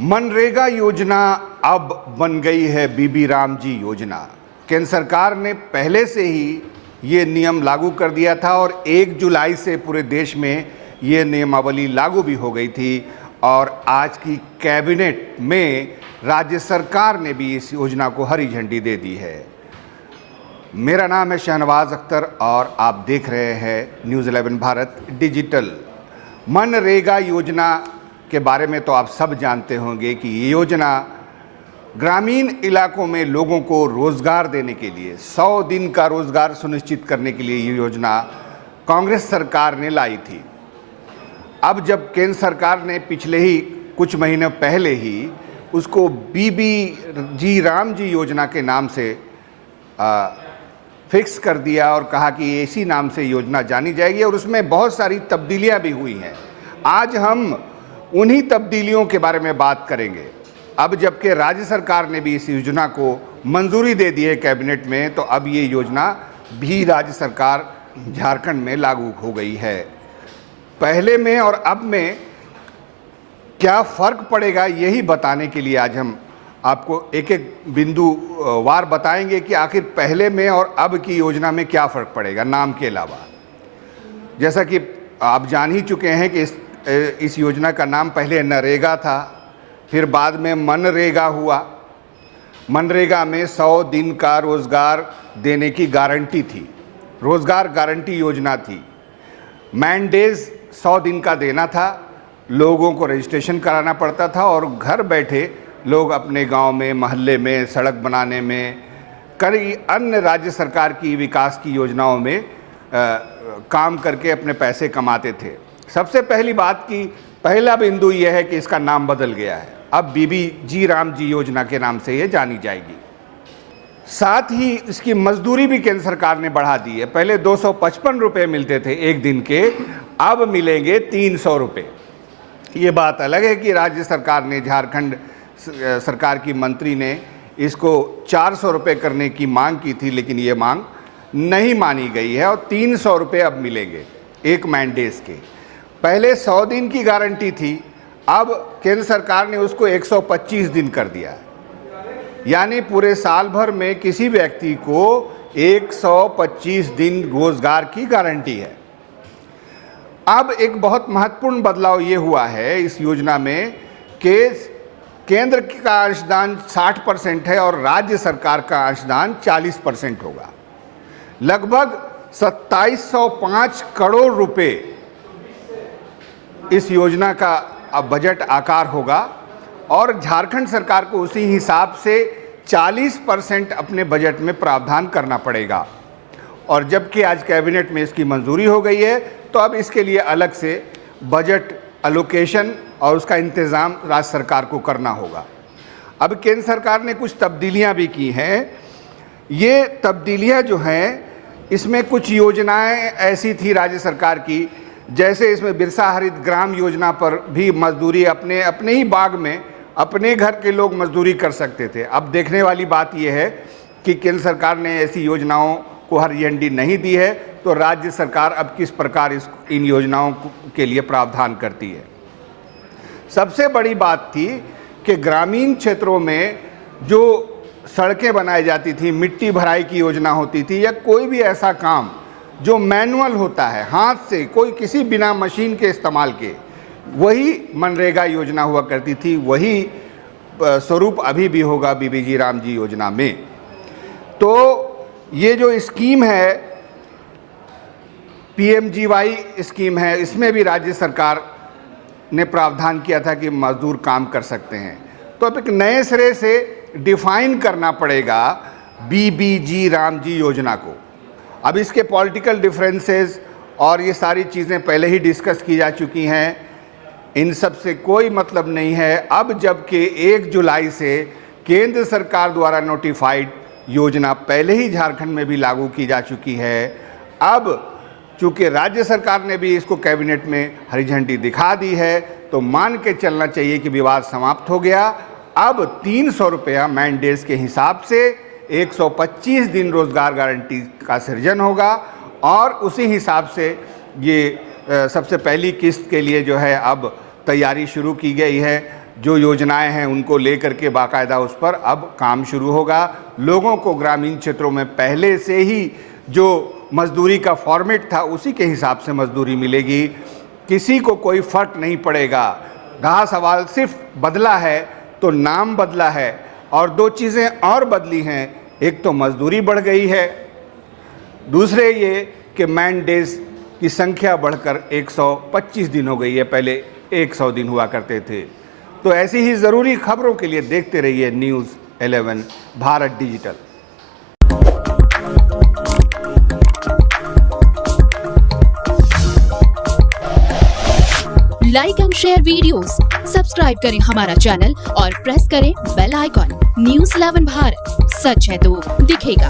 मनरेगा योजना अब बन गई है बीबी राम जी योजना। केंद्र सरकार ने पहले से ही ये नियम लागू कर दिया था और 1 जुलाई से पूरे देश में ये नियमावली लागू भी हो गई थी और आज की कैबिनेट में राज्य सरकार ने भी इस योजना को हरी झंडी दे दी है। मेरा नाम है शहनवाज अख्तर और आप देख रहे हैं न्यूज़ 11 भारत डिजिटल। मनरेगा योजना के बारे में तो आप सब जानते होंगे कि ये योजना ग्रामीण इलाकों में लोगों को रोज़गार देने के लिए 100 दिन का रोज़गार सुनिश्चित करने के लिए ये योजना कांग्रेस सरकार ने लाई थी। अब जब केंद्र सरकार ने पिछले ही कुछ महीने पहले ही उसको बीबी जी राम जी योजना के नाम से फिक्स कर दिया और कहा कि इसी नाम से योजना जानी जाएगी और उसमें बहुत सारी तब्दीलियां भी हुई हैं। आज हम उन्हीं तब्दीलियों के बारे में बात करेंगे। अब जबकि राज्य सरकार ने भी इस योजना को मंजूरी दे दी है कैबिनेट में, तो अब ये योजना भी राज्य सरकार झारखंड में लागू हो गई है। पहले में और अब में क्या फ़र्क पड़ेगा, यही बताने के लिए आज हम आपको एक एक बिंदु वार बताएंगे कि आखिर पहले में और अब की योजना में क्या फ़र्क पड़ेगा नाम के अलावा। जैसा कि आप जान ही चुके हैं कि इस योजना का नाम पहले नरेगा था, फिर बाद में मनरेगा हुआ। मनरेगा में 100 दिन का रोज़गार देने की गारंटी थी, रोज़गार गारंटी योजना थी। मैंडेज 100 दिन का देना था, लोगों को रजिस्ट्रेशन कराना पड़ता था और घर बैठे लोग अपने गांव में, मोहल्ले में, सड़क बनाने में, कई अन्य राज्य सरकार की विकास की योजनाओं में काम करके अपने पैसे कमाते थे। सबसे पहली बात की पहला बिंदु यह है कि इसका नाम बदल गया है, अब बीबी जी राम जी योजना के नाम से ये जानी जाएगी। साथ ही इसकी मजदूरी भी केंद्र सरकार ने बढ़ा दी है। पहले 255 रुपये मिलते थे एक दिन के, अब मिलेंगे 300 रुपये। ये बात अलग है कि राज्य सरकार ने, झारखंड सरकार की मंत्री ने इसको 400 रुपये करने की मांग की थी, लेकिन ये मांग नहीं मानी गई है और 300 रुपये अब मिलेंगे एक मैंडेज के। पहले 100 दिन की गारंटी थी, अब केंद्र सरकार ने उसको 125 दिन कर दिया, यानी पूरे साल भर में किसी व्यक्ति को 125 दिन रोजगार की गारंटी है। अब एक बहुत महत्वपूर्ण बदलाव ये हुआ है इस योजना में कि केंद्र का अंशदान 60% है और राज्य सरकार का अंशदान 40% होगा। लगभग 2705 करोड़ रुपए इस योजना का अब बजट आकार होगा और झारखंड सरकार को उसी हिसाब से 40% अपने बजट में प्रावधान करना पड़ेगा। और जबकि आज कैबिनेट में इसकी मंजूरी हो गई है, तो अब इसके लिए अलग से बजट एलोकेशन और उसका इंतज़ाम राज्य सरकार को करना होगा। अब केंद्र सरकार ने कुछ तब्दीलियां भी की हैं। ये तब्दीलियां जो हैं, इसमें कुछ योजनाएं ऐसी थी राज्य सरकार की, जैसे इसमें बिरसा हरित ग्राम योजना पर भी मजदूरी अपने ही बाग में अपने घर के लोग मजदूरी कर सकते थे। अब देखने वाली बात यह है कि केंद्र सरकार ने ऐसी योजनाओं को हरी झंडी नहीं दी है, तो राज्य सरकार अब किस प्रकार इन योजनाओं के लिए प्रावधान करती है। सबसे बड़ी बात थी कि ग्रामीण क्षेत्रों में जो सड़कें बनाई जाती थी, मिट्टी भराई की योजना होती थी, या कोई भी ऐसा काम जो मैनुअल होता है, हाथ से, कोई किसी बिना मशीन के इस्तेमाल के, वही मनरेगा योजना हुआ करती थी। वही स्वरूप अभी भी होगा बीबी जी राम जी योजना में। तो ये जो स्कीम है, पीएमजीवाई स्कीम है, इसमें भी राज्य सरकार ने प्रावधान किया था कि मजदूर काम कर सकते हैं। तो अब एक नए सिरे से डिफाइन करना पड़ेगा बीबी जी राम जी योजना को। अब इसके पॉलिटिकल डिफरेंसेस और ये सारी चीज़ें पहले ही डिस्कस की जा चुकी हैं, इन सब से कोई मतलब नहीं है। अब जबकि 1 जुलाई से केंद्र सरकार द्वारा नोटिफाइड योजना पहले ही झारखंड में भी लागू की जा चुकी है, अब चूँकि राज्य सरकार ने भी इसको कैबिनेट में हरी झंडी दिखा दी है, तो मान के चलना चाहिए कि विवाद समाप्त हो गया। अब 300 रुपया मैंडेज के हिसाब से 125 दिन रोज़गार गारंटी का सृजन होगा और उसी हिसाब से ये सबसे पहली किस्त के लिए जो है अब तैयारी शुरू की गई है। जो योजनाएं हैं उनको लेकर के बाकायदा उस पर अब काम शुरू होगा। लोगों को ग्रामीण क्षेत्रों में पहले से ही जो मजदूरी का फॉर्मेट था उसी के हिसाब से मजदूरी मिलेगी, किसी को कोई फर्क नहीं पड़ेगा। रहा सवाल सिर्फ बदला है तो नाम बदला है, और दो चीज़ें और बदली हैं, एक तो मजदूरी बढ़ गई है, दूसरे ये कि मैन डेज की संख्या बढ़कर 125 दिन हो गई है, पहले 100 दिन हुआ करते थे। तो ऐसी ही ज़रूरी खबरों के लिए देखते रहिए news 11 Bharat digital. Like and share videos, subscribe करें हमारा चैनल और प्रेस करें बेल आइकॉन। न्यूज़ 11 भारत, सच है तो दिखेगा।